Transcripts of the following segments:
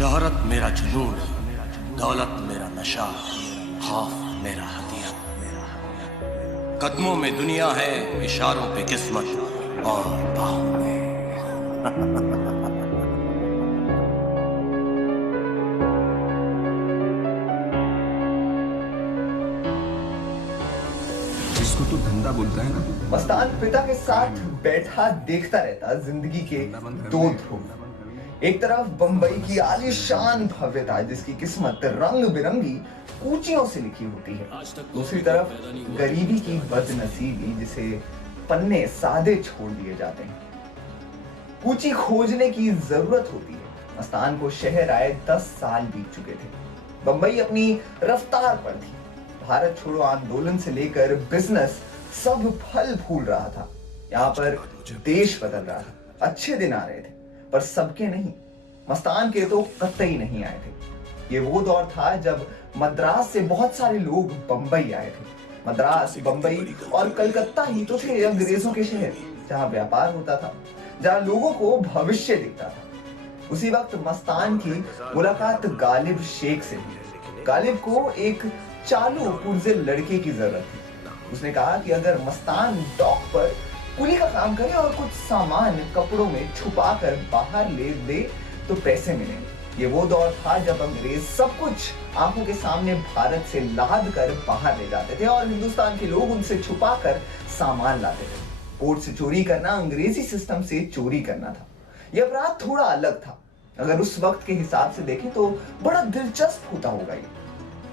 शोहरत मेरा जुनून है, दौलत मेरा नशा, खौफ मेरा हथियार। कदमों में दुनिया है, इशारों पे किस्मत और बाहों में जिसको तू धंधा बोलता है ना। मस्तान पिता के साथ बैठा देखता रहता जिंदगी के दो ध्रुव। एक तरफ बंबई की आलीशान भव्यता जिसकी किस्मत रंग बिरंगी कूचियों से लिखी होती है, दूसरी तरफ गरीबी की बदनसीबी जिसे पन्ने सादे छोड़ दिए जाते हैं। कूची खोजने की जरूरत होती है। मस्तान को शहर आए 10 साल बीत चुके थे। बंबई अपनी रफ्तार पर थी। भारत छोड़ो आंदोलन से लेकर बिजनेस सब फल फूल रहा था। यहाँ पर देश बदल रहा था। अच्छे दिन आ रहे थे, पर सबके नहीं। मस्तान के तो कतई नहीं आए थे। ये वो दौर था जब मद्रास से बहुत सारे लोग बंबई आए थे। मद्रास, बंबई और कलकत्ता ही तो थे अंग्रेजों के शहर, जहाँ व्यापार होता था, जहाँ लोगों को भविष्य दिखता था। उसी वक्त मस्तान की मुलाकात गालिब शेख से हुई। गालिब को एक चालू पुर्जे लड़के की जरूरत थी। उसने कहा कि अगर मस्तान डॉक पर कुली का काम करे और कुछ सामान कपड़ों में छुपा कर बाहर ले दे तो पैसे मिलेंगे। ये वो दौर था जब अंग्रेज सब कुछ आंखों के सामने भारत से लाद कर बाहर ले जाते थे और हिंदुस्तान के लोग उनसे छुपा कर सामान लाते थे। पोर्ट से चोरी करना अंग्रेजी सिस्टम से चोरी करना था। यह अपराध थोड़ा अलग था। अगर उस वक्त के हिसाब से देखें तो बड़ा दिलचस्प होता होगा ये।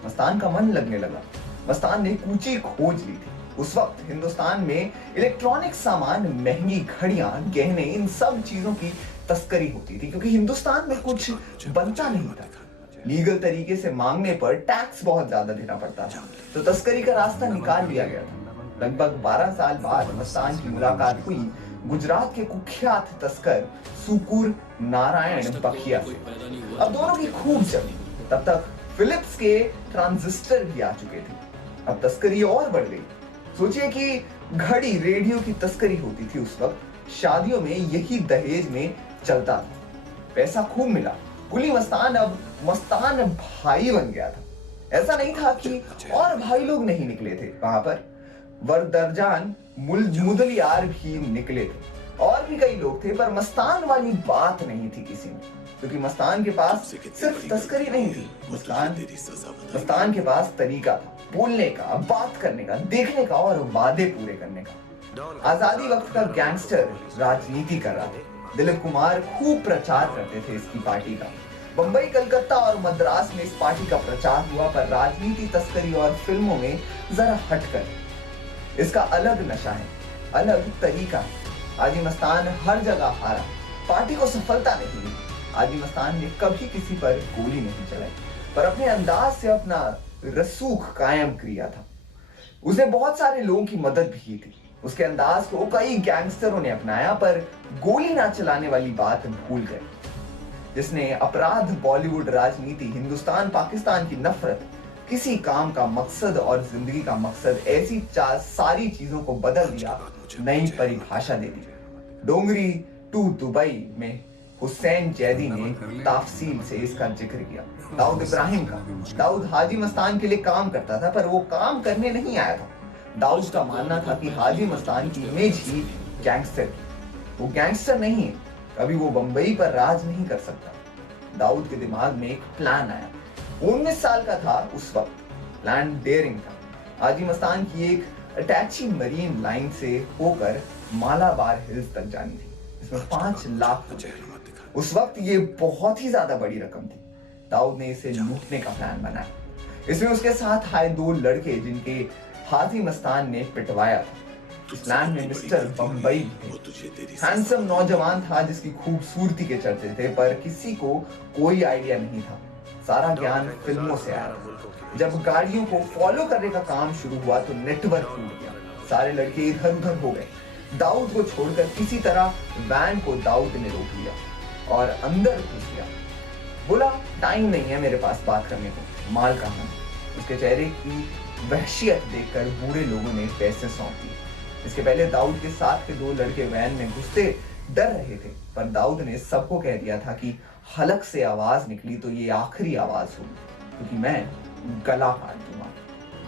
मस्तान का मन लगने लगा। मस्तान ने कूची खोज ली थी। उस वक्त हिंदुस्तान में इलेक्ट्रॉनिक सामान, महंगी घड़ियां, गहने, इन सब चीजों की तस्करी होती थी क्योंकि हिंदुस्तान में कुछ बनता नहीं था। लीगल तरीके से मांगने पर टैक्स बहुत ज्यादा देना पड़ता था, तो तस्करी का रास्ता निकाल लिया गया था। लगभग 12 साल बाद मस्तान की मुलाकात हुई गुजरात के कुख्यात तस्कर सुकुर नारायण बखिया से। अब दोनों की खूब जमी। तब तक फिलिप्स के ट्रांजिस्टर भी आ चुके थे। अब तस्करी और बढ़ गई। सोचिए कि घड़ी, रेडियो की तस्करी होती थी उस वक्त। शादियों में यही दहेज में चलता था। पैसा खूब मिला। कुली मस्तान अब मस्तान भाई बन गया था। ऐसा नहीं था कि और भाई लोग नहीं निकले थे वहां पर। वरदरजान मुदलियार भी निकले थे और भी कई लोग थे, पर मस्तान वाली बात नहीं थी किसी में, क्योंकि मस्तान के पास सिर्फ तस्करी नहीं थी। मस्तान के पास तरीका था बोलने का, बात करने का, देखने का और वादे पूरे करने का। आजादी वक्त का गैंगस्टर राजनीति कर रहा था। दिलीप कुमार खूब प्रचार करते थे इसकी पार्टी का। बंबई, कलकत्ता और मद्रास में इस पार्टी का प्रचार हुआ, पर राजनीति, तस्करी और फिल्मों में जरा हटकर। इसका अलग नशा है, अलग तरीका है। आजी मस्तान हर जगह हारा, पार्टी को सफलता नहीं मिली। आजी मस्तान ने कभी किसी पर गोली नहीं चलाई, पर अपने अंदाज से अपना रसूख कायम किया था। उसने बहुत सारे लोगों की मदद भी की थी। उसके अंदाज को कई गैंगस्टरों ने अपनाया, पर गोली ना चलाने वाली बात भूल गए। जिसने अपराध, बॉलीवुड, राजनीति, हिंदुस्तान पाकिस्तान की नफरत, किसी काम का मकसद और जिंदगी का मकसद, ऐसी सारी चीजों को बदल दिया, नई परिभाषा दे दी। डोंगरी टू दुबई में हुसैन जैदी ने ताफसील से इसका जिक्र किया। दाऊद इब्राहिम का। दाऊद हाजी मस्तान के लिए काम करता था, पर वो काम करने नहीं आया था। दाऊद का मानना था कि हाजी मस्तान की इमेज ही गैंगस्टर की। वो गैंगस्टर नहीं है, कभी वो बंबई पर राज नहीं कर सकता। दाऊद के दिमाग में एक प्लान आया। 19 साल का था उस वक्त। प्लान डेयरिंग था। हाजी मस्तान की एक अटैची मरीन लाइन से होकर मालाबार हिल्स तक जानी थी। इसमें 5 लाख रुपए। उस वक्त ये बहुत ही ज्यादा बड़ी रकम थी। दाऊद ने इसे लूटने का प्लान बनाया। इसमें उसके साथ आए 2 लड़के जिनके हाजी मस्तान ने पिटवाया था। इस प्लान में मिस्टर बंबई थे। हैंडसम नौजवान था जिसकी खूबसूरती के चर्चे थे, पर किसी को कोई आइडिया नहीं था। सारा ज्ञान फिल्मों से आया। जब गाड़ियों को फॉलो करने का काम शुरू हुआ तो नेटवर्क टूट गया। सारे लड़के इधर उधर हो गए। दाऊद को छोड़कर किसी तरह वैन को दाऊद ने रोक लिया और अंदर घुस गया। बोला, टाइम नहीं है मेरे पास बात करने को, माल कहाँ है। उसके चेहरे की वहशियत देखकर बूढ़े लोगों ने पैसे सौंप दिए। इसके पहले दाऊद के साथ के 2 लड़के वैन में घुसते डर रहे थे, पर दाऊद ने सबको कह दिया था कि हलक से आवाज निकली तो ये आखिरी आवाज होगी, क्योंकि मैं गला काट दूंगा।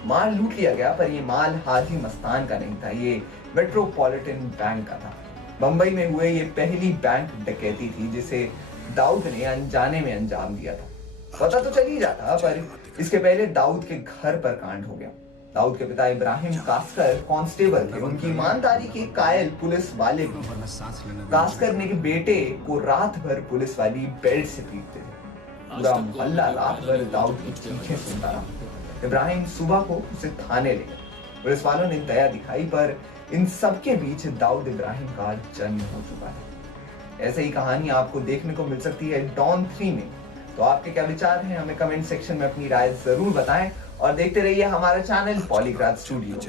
माल लूट लिया गया, पर ये माल हाजी मस्तान का नहीं था, ये मेट्रोपॉलिटन बैंक का था। बंबई में हुए ये पहली बैंक डकैती थी जिसे दाऊद ने अनजाने में अंजाम दिया था। पता तो चल ही जाता, पर इसके पहले दाऊद के घर पर कांड हो गया। दाऊद के पिता इब्राहिम कास्कर कांस्टेबल थे, उनकी ईमानदारी के कायल पुलिस वाले भी। कास्कर ने के बेटे को रात भर पुलिस वाली बेल्ट से पीटते थे। पूरा मोहल्ला रात भर दाऊद की चीखें सुनता रहा। इब्राहिम सुबह को उसे थाने ले गए। पुलिस वालों ने दया दिखाई, पर इन सब के बीच दाऊद इब्राहिम का जन्म हो चुका है। ऐसे ही कहानी आपको देखने को मिल सकती है डॉन 3 में। तो आपके क्या विचार हैं, हमें कमेंट सेक्शन में अपनी राय जरूर बताएं और देखते रहिए हमारा चैनल पॉलीग्राफ स्टूडियो।